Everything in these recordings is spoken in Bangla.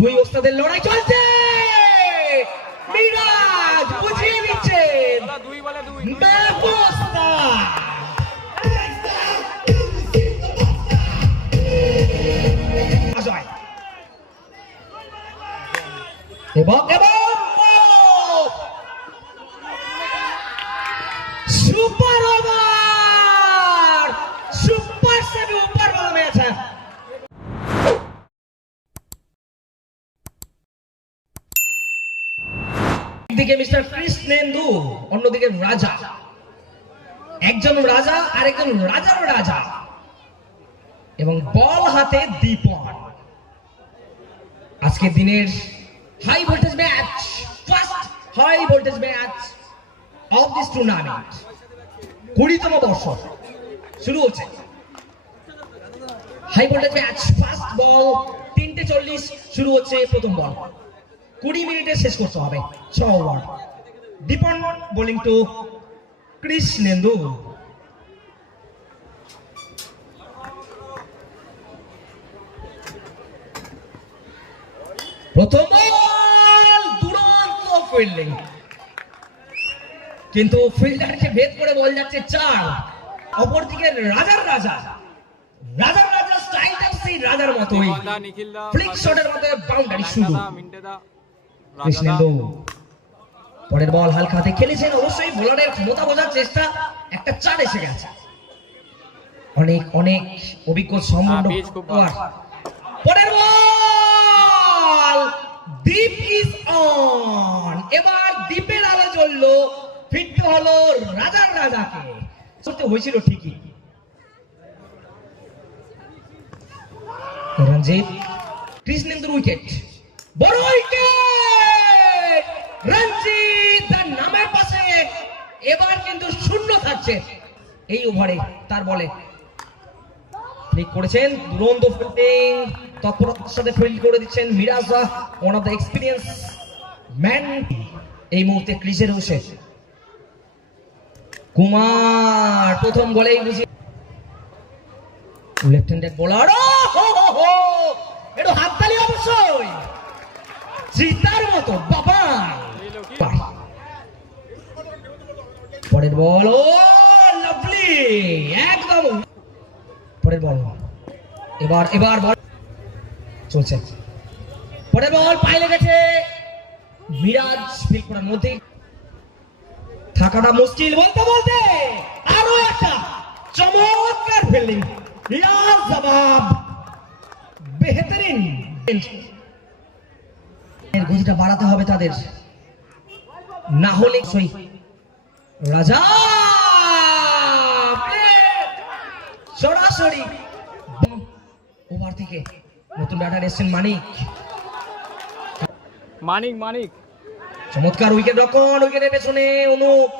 দুই ওস্তাদের লড়াই চলছে, মিরাজ বুঝিয়ে দিচ্ছেন এবং super over, super semi over বলা ম্যাচ। একদিকে মিস্টার কৃষ্ণেন্দু, অন্যদিকে রাজা। একজন রাজা আর একজন রাজার রাজা, এবং বল হাতে দীপন। আজকের দিনের high voltage match, first high voltage match of this tournament. 20তম বর্ষ শুরু হচ্ছে। High voltage match, first ball, 3:40 শুরু হচ্ছে প্রথম বল। 20 মিনিটে শেষ করতে হবে 6 ওভার। দীপন বোলিং টু কৃষ্ণেন্দু। প্রথম বল, দুরন্ত ফিল্ডিং, কিন্তু ফিল্ডারকে ভেদ করে বল যাচ্ছে 4। অপরদিকে রাজার রাজা, রাজার রাজা স্টাইলটা সেই রাজার মতোই, ফ্লিক শটের মধ্যে বাউন্ডারি শুরু। কৃষ্ণেন্দু পরের বল হালকা হাতে খেলেছেন, অবশ্যই বোলারের ক্ষমতা বোঝার চেষ্টা, একটা 4 এসে গেছে। অনেক অনেক অভিজ্ঞ সম্পন্ন। পরের বল, দীপ ইজ অন। এবার দীপের আলো জ্বললো, ফিরতে হলো রাজার রাজাকে। করতে হয়েছিল ঠিকই। রঞ্জিত, কৃষ্ণেন্দুর উইকেট, বড় উইকেট। রঞ্জিত তার নামের পাশে এবার কিন্তু শূন্য থাকছে এই ওভারে। তার বলে ফ্লিক করেছেন, দুরন্ত ফিল্ডিং, তৎপরতার সাথে ফিল্ড করে দিচ্ছেন Miraz, one of the experience man এই মুহূর্তে ক্রিজে রয়েছে। কুমার প্রথম বলেই বুঝি লেফট হ্যান্ডেড বোলার, এটা হাততালি অবশ্যই, জিতার মতো বাবা। পরের বল, ও লাভলি, একদম পরের বল। এবার বল চলছে, পরের বল পায়ে লেগেছে। মিরাজ ফিল্ড করার মধ্যে থাকাটা মুশকিল, বলতে বলতে আরো একটা চমৎকার ফিল্ডিং, লাজবাব, বেহতরিন। এর গতিটা বাড়াতে হবে তাদের, না হলে রাজা সরাসরি ওভার থেকে নতুন ব্যাটার এসেছেন মানিক। চমৎকার উইকেট রক্ষণ, উইকেটের পেছনে অনুপ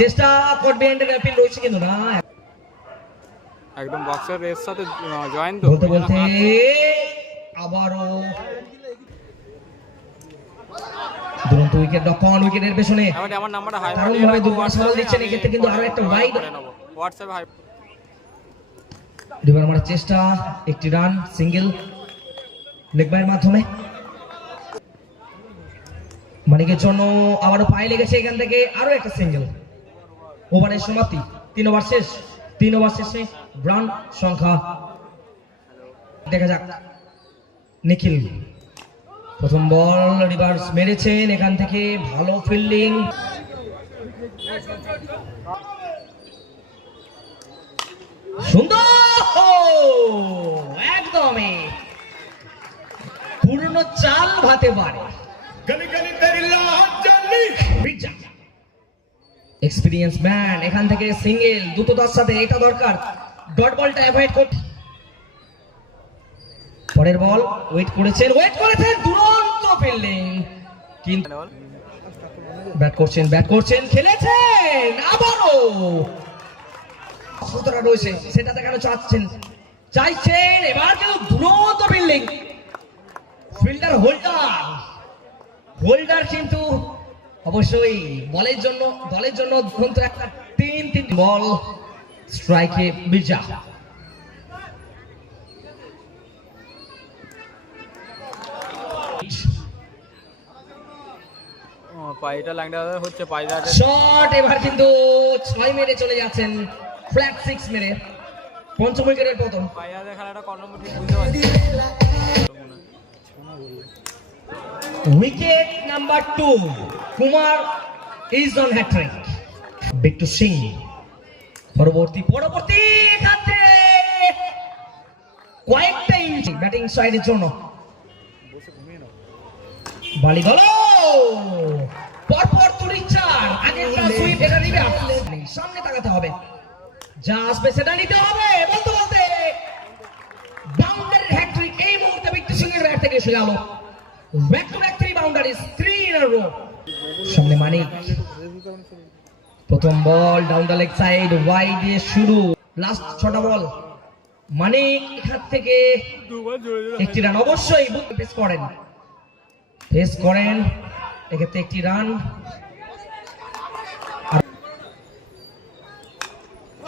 চেষ্টা করবে, ফিল্ড রয়েছে কিন্তু না, একদম বক্সের রেস সাথে জয়েন তো বলতে বলতে আবারও দুরন্ত উইকেট রক্ষণ, উইকেটের পেছনে আমার নাম্বারটা হাই ভাবে দুবার সামাল দিচ্ছেন। এক্ষেত্রে কিন্তু আরো একটা ওয়াইড হোয়াটসঅ্যাপে হাই দুবার মারার চেষ্টা, একটি রান সিঙ্গেল লেগ বাইয়ের মাধ্যমে। মানিকের জন্য আবারও পায়ে লেগেছে, এখান থেকে আরো একটা সিঙ্গেল। ওভারের সমাপ্তি, 3 ওভার শেষ। 3 ওভার শেষে রান সংখ্যা দেখা যাক। নিখিল প্রথম বল রিভার্স মেরেছেন, এখান থেকে ভালো ফিল্ডিং, সুন্দর, একদমই পুরনো চাল ভাতে পারে। এক্সপিরিয়েন্স ম্যান, এখান থেকে সিঙ্গেল দ্রুততার সাথে, এটা দরকার, ডট বলটা অ্যাভয়েড করতে। পরের বল ওয়েট করেছেন, দুরন্ত ফিল্ডিং, কিন্তু ব্যাট করছেন, খেলেছেন আবারও। কতটা রয়েছে সেটা দেখানো চাইছেন। এবার কিন্তু দুরন্ত ফিল্ডিং, ফিল্ডার হোল্ডার কিন্তু অবশ্যই দলের জন্য একটা 3 বল স্ট্রাইকে মির্জা। পাইটা ল্যাংডা হচ্ছে পাইটা শট এবার কিন্তু 6 মেরে চলে যাচ্ছেন, ফ্ল্যাট 6 মেরে পঞ্চম উইকেটের পতন। পাইয়াদের খেলাটা কোন নম্বর ঠিক বুঝতে পারছি wicket number 2, Kumar is on hat trick. Bittu Singh পরবর্তী ক্ষেত্রে কয়েকটা ইঞ্চি ব্যাটিং সাইডের জন্য বালি গল পরপর তুড়ি চার, আগেরটা সুইপ এটা নিবে, সামনে তাকাতে হবে, যা আসবে সেটা নিতে হবে। বলতে বলতে বাউন্ডারির হ্যাট্রিক এই মুহূর্তে বিট্টু সিং এর ব্যাট থেকে এসে গেল। Back to back 3 boundaries, 3 in a row। সামনে মানিক, প্রথম ball down the leg side, wide দিয়ে শুরু, লাস্ট 6টা বল। মানিক এখান থেকে একটি রান অবশ্যই পেস করেন এক্ষেত্রে একটি রান।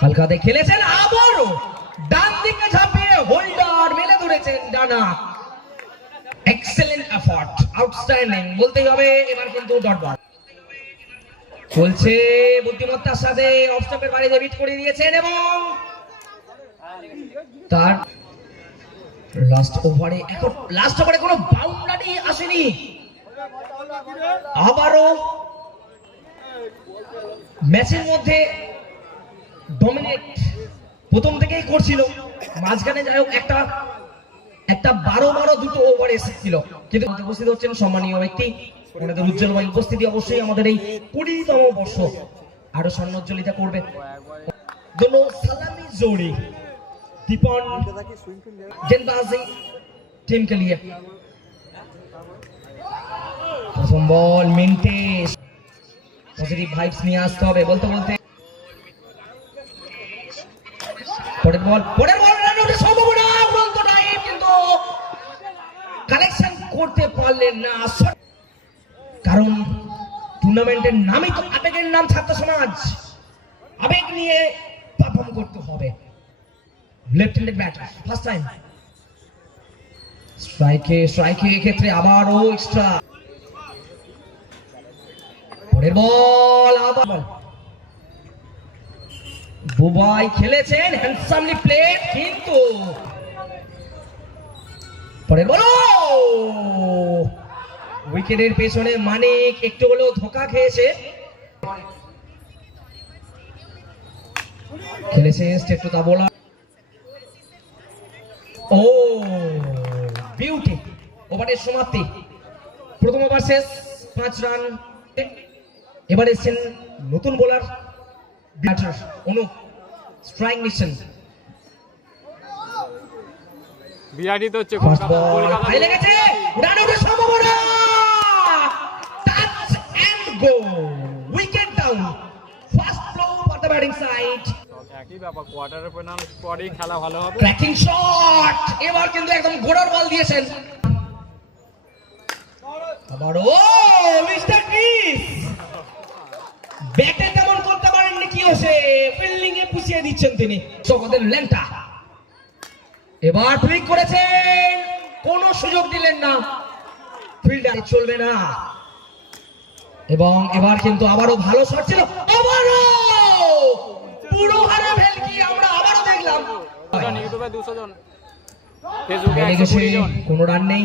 হালকাতে খেলেছেন, আবারও ডান দিকে ঝাঁপিয়ে হোল্ডার মেলে ধরেছেন ডানা। এক্সেলেন্ট এফর্ট, আউটস্ট্যান্ডিং বলতেই হবে। এবার কিন্তু ডট বল চলছে, বুদ্ধিমত্তার সাথে অফ স্টাম্পের বাইরে বিট করে দিয়েছেন এবং তার লাস্ট ওভারে কোনো বাউন্ডারি আসেনি। আবারও ম্যাচের মধ্যে ডমিনেট প্রথম থেকেই করছিল, মাঝখানে যাই হোক একটা 12 দুটো ওভার এসেছিল, কিন্তু উপস্থিত হচ্ছেন সম্মানীয় ব্যক্তি, ওনাদের উজ্জ্বল ভাই উপস্থিতি অবশ্যই আমাদের এই 20তম বর্ষ আরো স্বর্ণোজ্জ্বলিতা করবে। दोनों सलामी जोड़ी दीपन गेंदबाजी टीम के लिए। प्रथम बॉल मिनटे पॉजिटिव वाइब्स নিয়ে আসতে হবে বলতে বলতে। পরের বল রান আউটের সম্ভাবনা, উড়ন্ত টাইম কিন্তু কালেকশন করতে পারলেন না, কারণ টুর্নামেন্টের নামই তো আবেগের নাম। ছাত্র সমাজ আবেগ নিয়ে পারফর্ম করতে হবে। Left handed batter first time স্ট্রাইকে ক্ষেত্রে আবারও এক্সট্রা। পরের বল আবার বুবাই খেলেছেন, হ্যান্ডসামলি প্লেড, কিন্তু পরের বল উইকেটের পেছনে মানিক একটু হলেও ধোঁকা খেয়েছে। খেলেছে straight to the bowler. Oh beauty, ওভারের সমাপ্তি। প্রথম ওভার শেষ, 5 রান। এবার এসেছেন নতুন বোলার ব্যাটার অনুপ, স্ট্রাইক মিশন। বিআরডি তো হচ্ছে ফার্স্ট বল হাই লেগেছে, রান আউটের সম্ভাবনা, touch and go, wicket down, first throw for the batting side. একই ব্যাপার, কোয়ার্টার ফাইনাল পরেই খেলা ভালো হবে। ট্র্যাকিং শট, এবার কিন্তু একদম গোড়ার বল দিয়েছেন। আবার ও মিস্টার ক্রিস ব্যাটে তেমন করতে পারেননি, কি হয়েছে ফিল্ডিং এ পুষিয়ে দিচ্ছেন তিনি। সকালের ল্যাংটা এবার ফ্লিক করেছেন, কোনো সুযোগ দিলেন না, ফিল্ডার চলবে না। এবং এবার কিন্তু আবারও ভালো শট ছিল, আবারও পুরো হারে ভেলকি আমরা আবারও দেখলাম। ইউটিউবে 200 জন, ফেসবুকে 120 জন। কোনো রান নেই,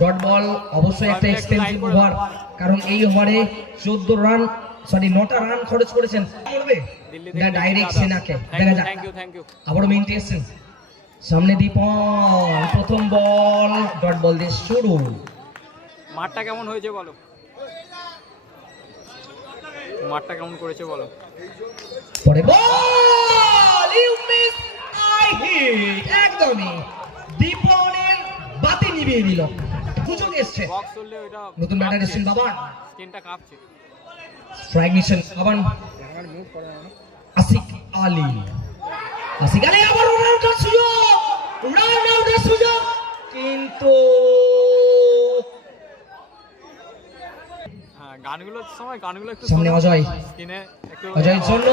ডট বল অবশ্যই একটা এক্সপেন্সিভ ওভার, কারণ এই ওভারে 9টা রান খরচ করেছেন। করবে ডাইরেক্ট সেনাকে, দেখা যাক। থ্যাংক ইউ আবারও মেইন টেস্ট সামনে দীপন, প্রথম বল ডট বল দিয়ে শুরু। মাঠটা কেমন হয়েছে বলো, মাঠটা কেমন করেছে বলো। পরে বল ইউ মিস, আই হিট, একদমই দীপনের বাতি নিভিয়ে দিল। সুযোগ এসছে, বক্স চললে ওটা নতুন ব্যাটার এসেছেন বাবান, স্ক্রিনটা কাঁপছে। স্ট্রাইক মিশন বাবান, আসিক আলী আবার রান আউটের সুযোগ, কিন্তু গানগুলোর সময় গানগুলো একটু সামনে অজয়, স্ক্রিনে একটু অজয়ের জন্য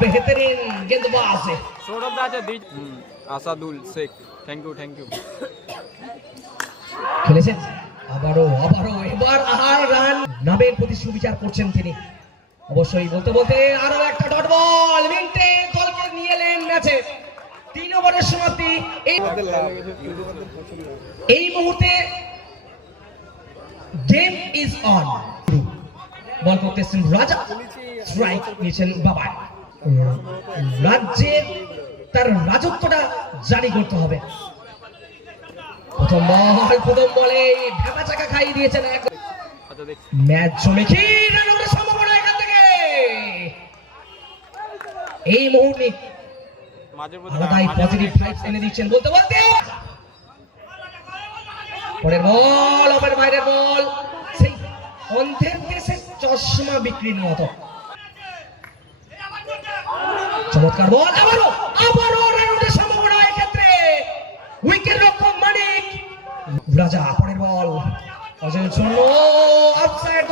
বেহতরিন গেंदबाज সৌরভ দা আছে, আসাদুল শেখ, থ্যাংক ইউ খেলেছেন আবারও এবার আহার রান নামের প্রতি সুবিচার করছেন তিনি। অবশ্যই বলতে বলতে আরো একটা ডট বল মিন্টে দলকে নিয়ে এলেন ম্যাচে 3 ওভারের সমাপ্তি। এই মুহূর্তে গেম ইজ অন। বল করতেছেন রাজা, স্ট্রাইক নিয়েছেন বাবা। রাজ্যের তার রাজত্বটা জারি করতে হবে। প্রথম বলে ঢাকা চাকা খাইয়ে দিয়েছেন। ম্যাচ জমে কি রান আউটের সম্ভাবনা এখান থেকে। এই মুহূর্তে আলাদাই পজিটিভ ভাইবস এনে দিচ্ছেন বলতে বলতে। পরের বল ওপের বাইরের বল, সেই অন্ধের দেশে চশমা বিক্রির মতো। চমৎকার বল, আবারও রান আউটের সম্ভাবনা এক্ষেত্রে। উইকেট রক্ষক মানিক রাজা। পরের বল অজয়ের জন্য অফসাইড,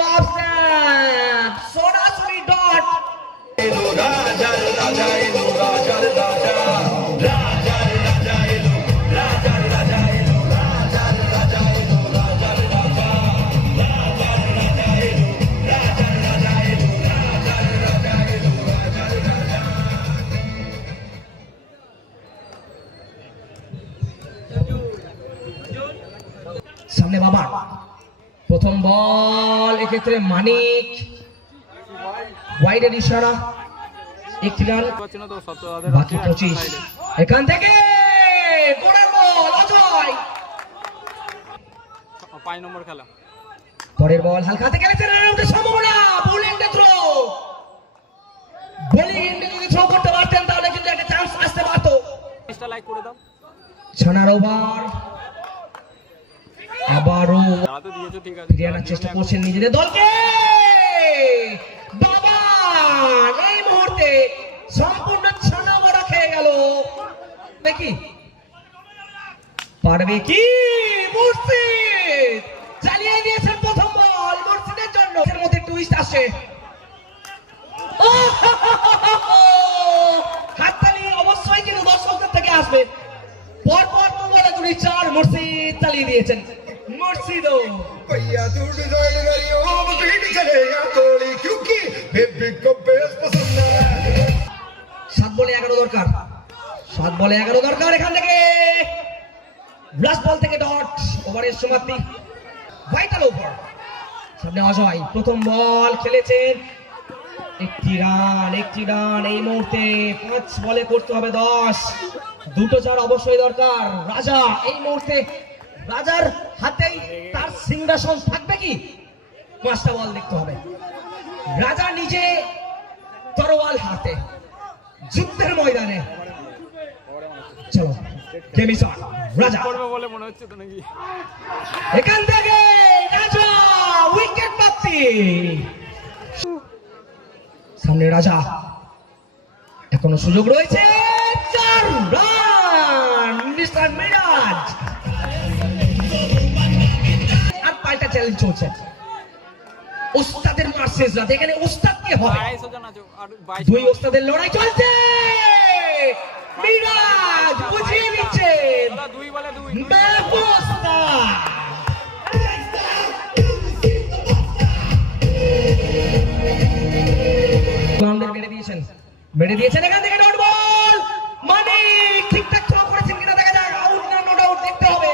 সরাসরি ডট। সামনে বাবা। প্রথম বল এক্ষেত্রে মানিক, ওয়াইডের ইশারা, 1 রান বাকি 25। এখান থেকে গোলের বল অজয়। 5 নম্বর খেলা। পরের বল হালকা হাতে খেলেছেন, রান আউটের সম্ভাবনা। বল এন্ডে থ্রো, বোলিং এন্ডে যদি থ্রো করতে পারতেন তাহলে কিন্তু একটা চান্স আসতে পারতো। এটা লাইক করে দাও। ছানার ওভার, আবারও দাঁড়াতে দিয়েছো, ঠিক আছে। ফিরিয়ে আনার চেষ্টা করছেন নিজেদের দলকে। বাবা এই মুহূর্তে সম্পূর্ণ ছানা বড়া খেয়ে গেল। দেখি পারবে কি মুর্শিদ। চালিয়ে দিয়েছেন প্রথম বল মুর্শিদের জন্য। এর মধ্যে টুইস্ট আসে। হাততালি অবশ্যই কিন্তু দর্শকদের থেকে আসবে। পরপর তো বলে 2-4 মুর্শিদ চালিয়ে দিয়েছেন। मुर्शिदो भैया तू डिजाइन करियो बीट चलेगा गोली क्योंकि बेबी को बेस पसंद है। 7 বলে 11 দরকার, 7 বলে 11 দরকার। এখান থেকে লাস্ট বল থেকে ডট। ওভারের সমাপ্তি, ভাইটাল ওভার। সামনে অজয়, প্রথম বল খেলেছেন, 1টি রান। এই মুহূর্তে 5 বলে করতে হবে 10। 2টো 4 অবশ্যই দরকার। রাজা এই মুহূর্তে, রাজার হাতেই তার সিংহাসন থাকবে কি? 5টা বল দেখতে হবে। রাজা নিজে তরোয়াল হাতে যুদ্ধের ময়দানে। চলো কেমিসন রাজা করবে বলে মনে হচ্ছে তো নাকি। এখান থেকে রাজা উইকেট প্রাপ্তি। সামনে রাজা, এখনো সুযোগ রয়েছে। 4 রান মিস্টার মিরাজ। আর পাল্টা চ্যালেঞ্জ চলছে। ওস্তাদের মার্সেস রাত, এখানে ওস্তাদ কে হবে? 22 জন আছে আর 22। 2 ওস্তাদের লড়াই চলছে। মিরাজ বুঝিয়ে দিচ্ছে 2 বলে 2। ব্যবস্থা। বাউন্ডারি মেরে দিয়েছেন এখান থেকে ডট বল। মানিক ঠিকঠাক থ্রো করেছেন কিনা দেখা যাক। আউট না নো ডাউট দেখতে হবে।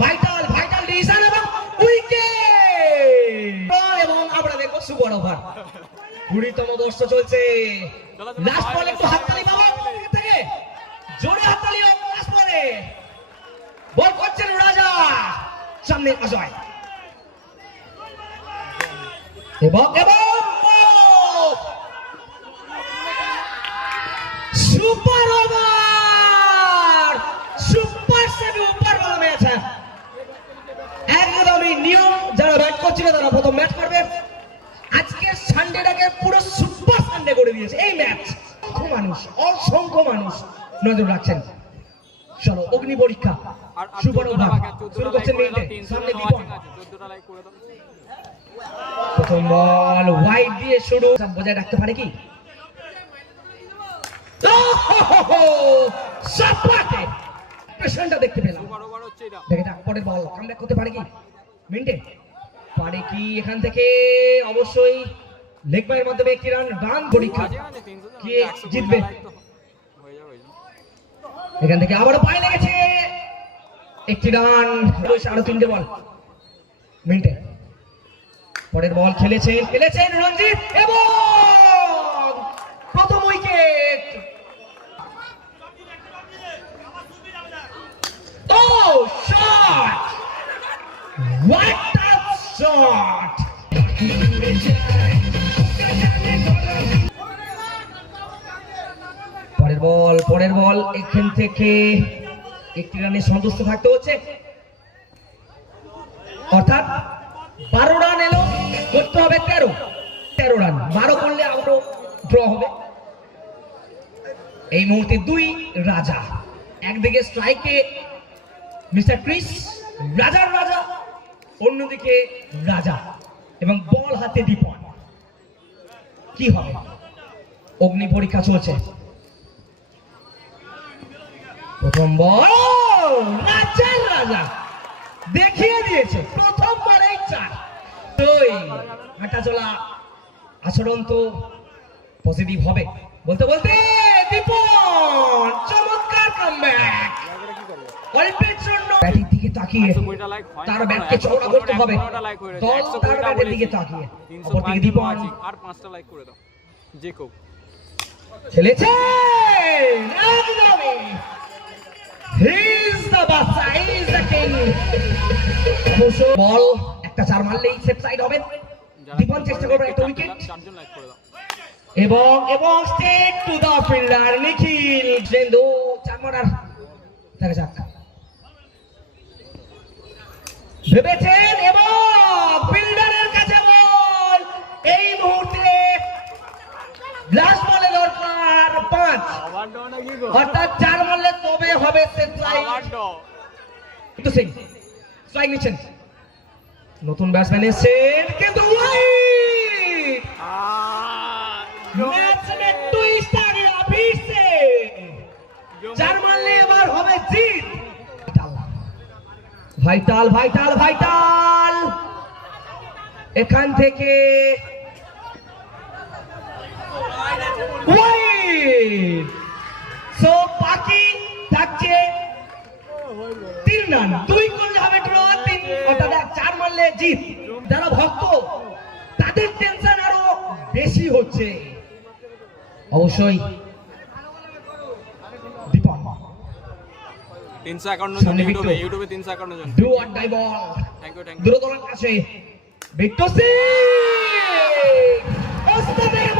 ভাইটাল ডিসিশন এবং উইকেট। এবং আমরা দেখব সুপার ওভার। 20তম বর্ষ চলছে। লাস্ট বল একটু হাততালি বাবা থেকে, জোরে হাততালি হোক লাস্ট বলে। বল করছেন রাজা, সামনে অজয় এবং super over. Super semi over বলা ম্যাচ। একদমই নিয়ম, যারা ব্যাট করছিল তারা প্রথম ব্যাট করবে। আজকে সানডেটাকে পুরো সুপার সানডে করে দিয়েছে এই ম্যাচ। অসংখ্য মানুষ নজর রাখছেন। চলো অগ্নি পরীক্ষা, সুপার ওভার শুরু করছেন মিন্টে। সামনে দীপন, 14টা লাইক করে দাও। প্রথম বল ওয়াইড দিয়ে শুরু। বজায় রাখতে পারে কি? সাপাতে পেছনটা দেখতে পেলাম। সুপার ওভার হচ্ছে এটা। দেখে যাক পরের বল কামব্যাক করতে পারে কি? মিন্টে পারে কি এখান থেকে? অবশ্যই লেগ বাইয়ের মাধ্যমে একটি রান পরীক্ষা কে জিতবে এখান থেকে? আবারও পায়ে লেগেছে, একটি রান। আরো 3টে বল মিন্টে। পরের বল খেলেছেন রঞ্জিত এবং প্রথম wicket. Oh, shot! What a shot! পরের বল এখান থেকে একটি রানে সন্তুষ্ট থাকতে হচ্ছে, অর্থাৎ 12 রান এলো, করতে হবে 13 রান। 12 করলে আরো ড্র হবে। এই মুহূর্তে 2 রাজা, একদিকে স্ট্রাইকে মিস্টার ক্রিস রাজার রাজা, অন্যদিকে রাজা এবং বল হাতে দীপন। কি হবে? অগ্নি পরীক্ষা চলছে। প্রথম বল, রাজার রাজা দেখিয়ে দিয়েছে প্রথমবারেই 4। হাঁটা চলা আচরণ তো পজিটিভ হবে। বলতে বলতে দীপন চমৎকার কামব্যাক। অল্পের জন্য ব্যাটের দিকে তাকিয়ে তার ব্যাটকে চওড়া করতে হবে। দল তার ব্যাটের দিকে তাকিয়ে, অপরদিকে দীপন আর 5টা লাইক করে দাও যে কেউ খেলেছে একদমই। He is the boss, he is the king. বল একটা 4 মারলেই সেফ সাইড হবে। দীপন চেষ্টা করবে একটা উইকেট 4জন লাইক করে দাও এবং স্টেট টু দা ফিল্ডার নিখিল জেন্দু 4 মারার দেখা যাক। ভেবেছেন এবং ফিল্ডারের কাছে বল। এই মুহূর্তে লাস্ট বলে দরকার 5, আবার দাও না কি গো অর্থাৎ 4 মারলে তবে হবে সেফ সাইড। আবার দাও কিন্তু সিং স্ট্রাইক নিচ্ছেন, নতুন ব্যাটসম্যান এসেছেন কিন্তু ওয়াইড। मैच में ट्विस्ट आ गया फिर से। 4 मारले এবার হবে জিত। ভাইটাল এখান থেকে ওয়াইড। সো বাকি থাকছে 3 রান। 2 করলে হবে ড্র, 3 অর্থাৎ 4 মারলে জিত। যারা ভক্ত তাদের টেনশন আরো বেশি হচ্ছে। অবশ্যই দীপন 351 জন ইউটিউবে 351 জন। Do or die ball, thank you দ্রুততার কাছে বিট্টু সিং ওস্তাদের